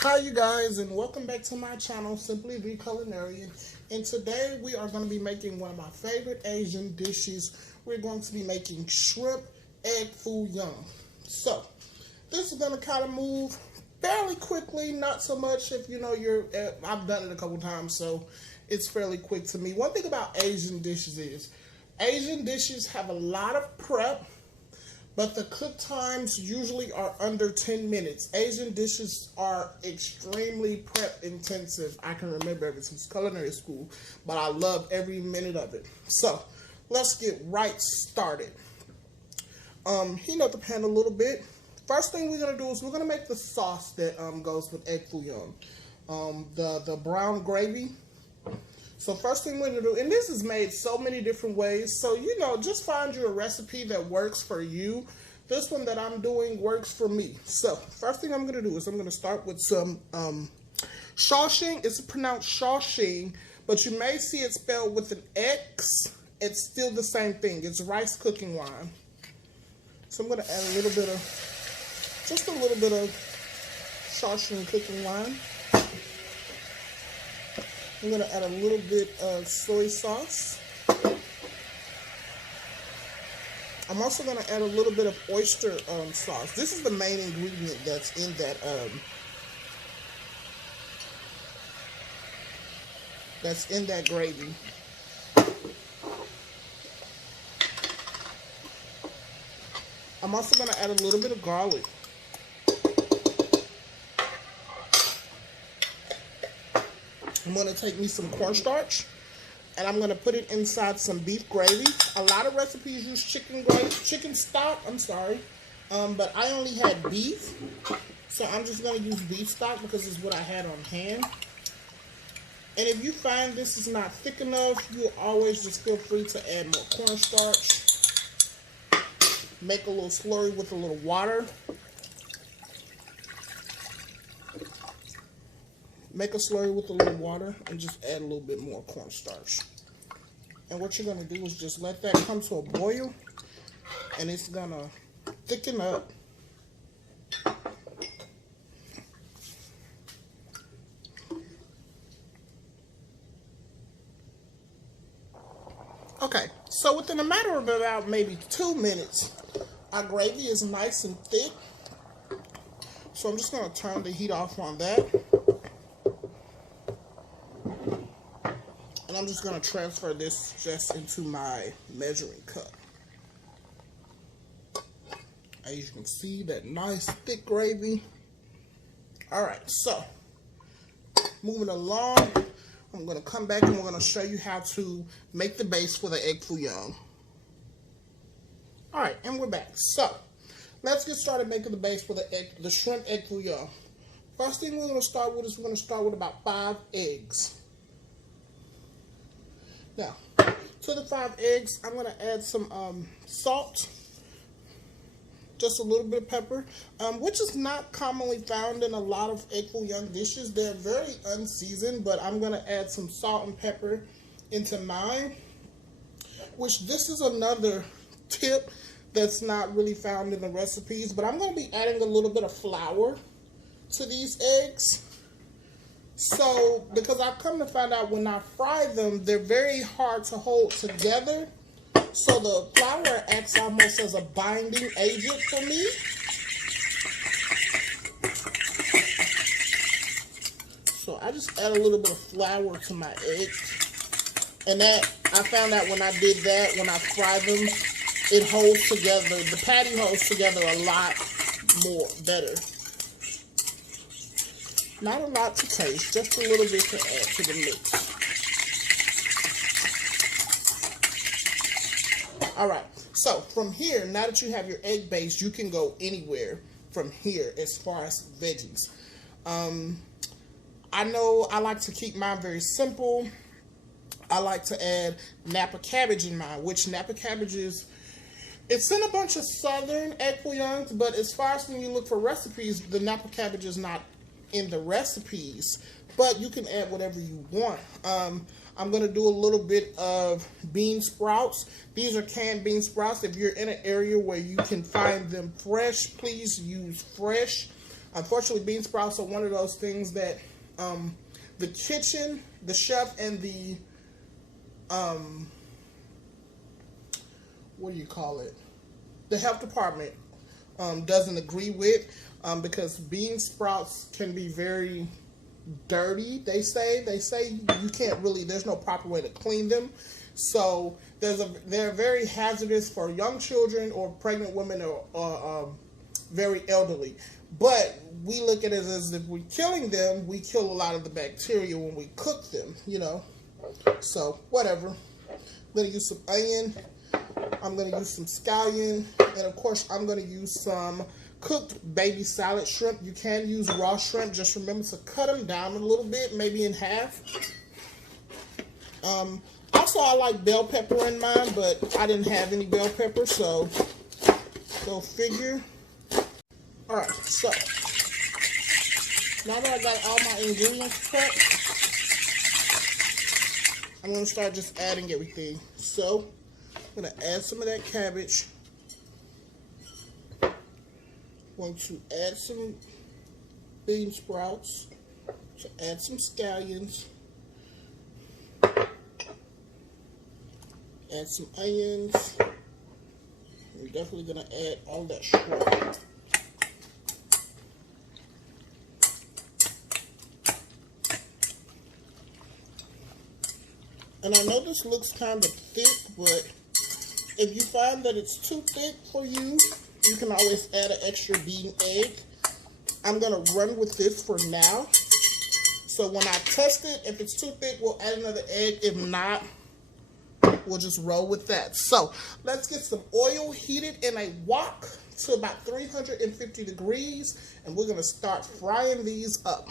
Hi you guys, and welcome back to my channel, Simply The Culinarian. And today we are going to be making one of my favorite Asian dishes. We're going to be making shrimp egg foo young. So this is going to kind of move fairly quickly, not so much if you know I've done it a couple times, so it's fairly quick to me. One thing about Asian dishes is Asian dishes have a lot of prep, but the cook times usually are under 10 minutes. Asian dishes are extremely prep intensive. I can remember ever since culinary school, but I love every minute of it. So let's get right started. Heat up the pan a little bit. First thing we're gonna do is we're gonna make the sauce that goes with egg foo young. The brown gravy. So first thing we're going to do, and this is made so many different ways, so just find you a recipe that works for you. This one that I'm doing works for me. So first thing I'm going to do is I'm going to start with some Shaoxing. It's pronounced Shaoxing, but you may see it spelled with an X. It's still the same thing. It's rice cooking wine. So I'm going to add just a little bit of Shaoxing cooking wine. I'm going to add a little bit of soy sauce. I'm also going to add a little bit of oyster sauce. This is the main ingredient that's in that gravy. I'm also going to add a little bit of garlic. I'm going to take me some cornstarch, and I'm going to put it inside some beef gravy. A lot of recipes use chicken stock, but I only had beef, so I'm just going to use beef stock because it's what I had on hand. And if you find this is not thick enough, you always just feel free to add more cornstarch. Make a little slurry with a little water. Make a slurry with a little water and just add a little bit more cornstarch. And what you're going to do is just let that come to a boil, and it's going to thicken up. Okay, so within a matter of about maybe 2 minutes, our gravy is nice and thick. So I'm just going to turn the heat off on that. And I'm just going to transfer this just into my measuring cup. As you can see, that nice thick gravy. Alright, so moving along, I'm going to come back and we're going to show you how to make the base for the egg foo young. Alright, and we're back. So let's get started making the base for the shrimp egg foo young. First thing we're going to start with is we're going to start with about 5 eggs. Now, to the 5 eggs, I'm going to add some salt, just a little bit of pepper, which is not commonly found in a lot of egg foo young dishes. They're very unseasoned, but I'm going to add some salt and pepper into mine, which this is another tip that's not really found in the recipes, but I'm going to be adding a little bit of flour to these eggs. So, because I've come to find out when I fry them, they're very hard to hold together. So the flour acts almost as a binding agent for me. So I just add a little bit of flour to my eggs. And that, I found out when I did that, when I fry them, it holds together, the patty holds together a lot more better. Not a lot to taste, just a little bit to add to the mix. Alright, so from here, now that you have your egg base, you can go anywhere from here as far as veggies. I know I like to keep mine very simple. I like to add Napa cabbage in mine, which Napa cabbage is, it's in a bunch of southern egg foo youngs, but as far as when you look for recipes, the Napa cabbage is not in the recipes, but you can add whatever you want. I'm going to do a little bit of bean sprouts. These are canned bean sprouts. If you're in an area where you can find them fresh, please use fresh. Unfortunately, bean sprouts are one of those things that the kitchen, the chef, and the what do you call it? The health department doesn't agree with, because bean sprouts can be very dirty. They say you can't really, there's no proper way to clean them. So they're very hazardous for young children or pregnant women or very elderly. But we look at it as if we're killing them, we kill a lot of the bacteria when we cook them, you know. So whatever. I'm gonna use some onion. I'm gonna use some scallion, and of course I'm gonna use some cooked baby salad shrimp. You can use raw shrimp. Just remember to cut them down a little bit, maybe in half. Also, I like bell pepper in mine, but I didn't have any bell pepper, so go figure. All right, so now that I got all my ingredients prepped, I'm gonna start just adding everything. So I'm gonna add some of that cabbage. Going to add some bean sprouts, to add some scallions, add some onions. We're definitely going to add all that shrimp. And I know this looks kind of thick, but if you find that it's too thick for you, you can always add an extra beaten egg. I'm going to run with this for now. So when I test it, if it's too thick, we'll add another egg. If not, we'll just roll with that. So let's get some oil heated in a wok to about 350 degrees. And we're going to start frying these up.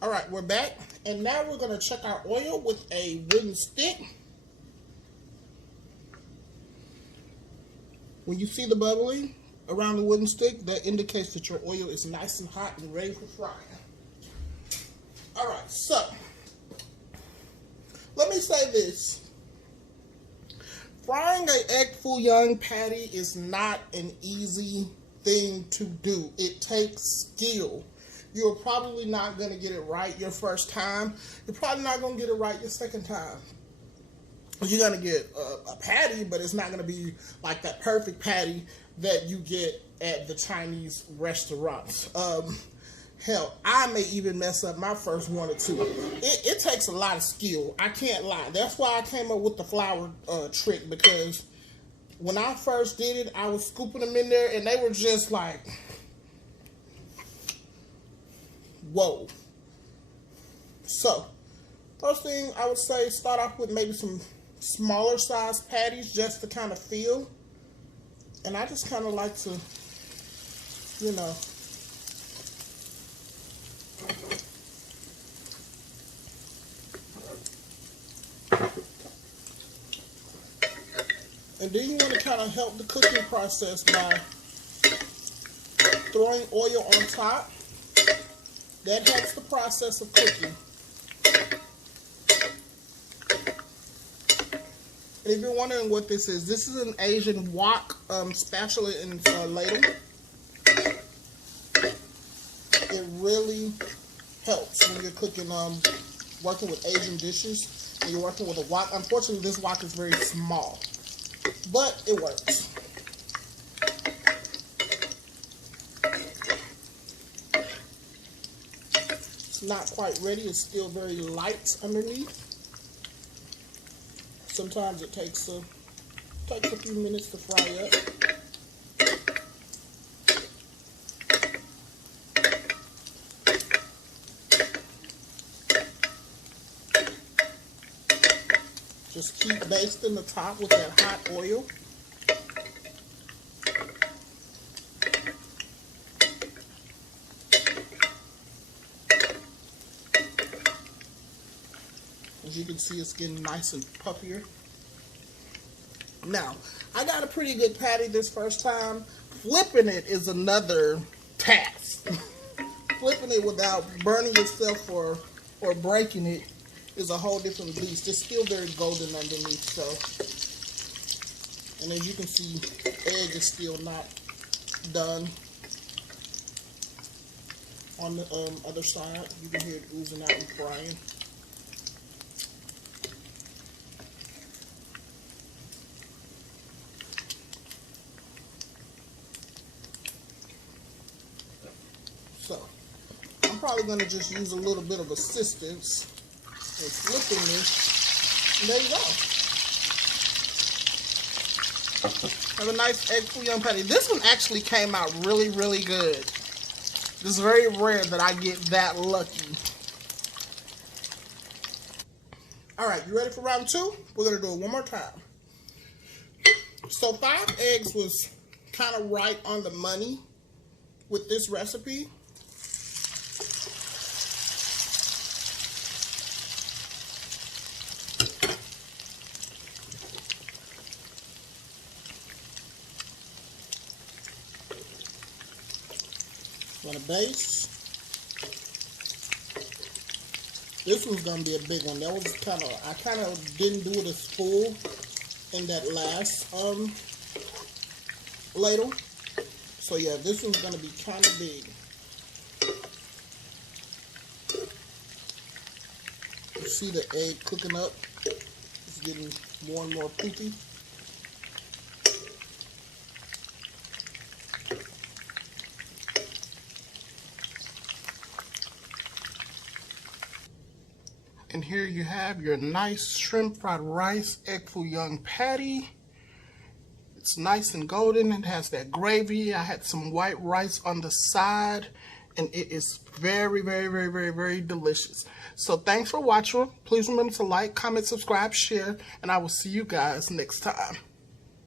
All right, we're back. And now we're going to check our oil with a wooden stick. When you see the bubbling around the wooden stick, that indicates that your oil is nice and hot and ready for frying. All right, so let me say this. Frying an egg foo young patty is not an easy thing to do. It takes skill. You're probably not going to get it right your first time. You're probably not going to get it right your second time. You're going to get a patty, but it's not going to be like that perfect patty that you get at the Chinese restaurants. Hell, I may even mess up my first one or two. It takes a lot of skill. I can't lie. That's why I came up with the flour trick, because when I first did it, I was scooping them in there, and they were just like, whoa. So, first thing I would say, start off with maybe some smaller size patties just to kind of feel. And I just kind of like to, you know, and then you want to kind of help the cooking process by throwing oil on top. That helps the process of cooking. And if you're wondering what this is an Asian wok spatula and ladle. It really helps when you're cooking, working with Asian dishes, and you're working with a wok. Unfortunately, this wok is very small, but it works. It's not quite ready. It's still very light underneath. Sometimes it takes a few minutes to fry up. Just keep basting the top with that hot oil. As you can see, it's getting nice and puffier. Now, I got a pretty good patty this first time. Flipping it is another task. Flipping it without burning yourself or breaking it is a whole different beast. It's still very golden underneath, so. And as you can see, the egg is still not done. on the other side. You can hear it oozing out and frying. So, I'm probably going to just use a little bit of assistance in flipping this. And there you go. Have a nice egg foo young patty. This one actually came out really, really good. It's very rare that I get that lucky. Alright, you ready for round 2? We're going to do it one more time. So 5 eggs was kind of right on the money with this recipe. On the base. This one's gonna be a big one. That was I kind of didn't do it as full in that last ladle. So yeah, this one's gonna be kind of big. You see the egg cooking up. It's getting more and more poopy. And here you have your nice shrimp fried rice egg foo young patty. It's nice and golden. It has that gravy. I had some white rice on the side, and it is very, very, very, very, very delicious. So thanks for watching. Please remember to like, comment, subscribe, share, and I will see you guys next time.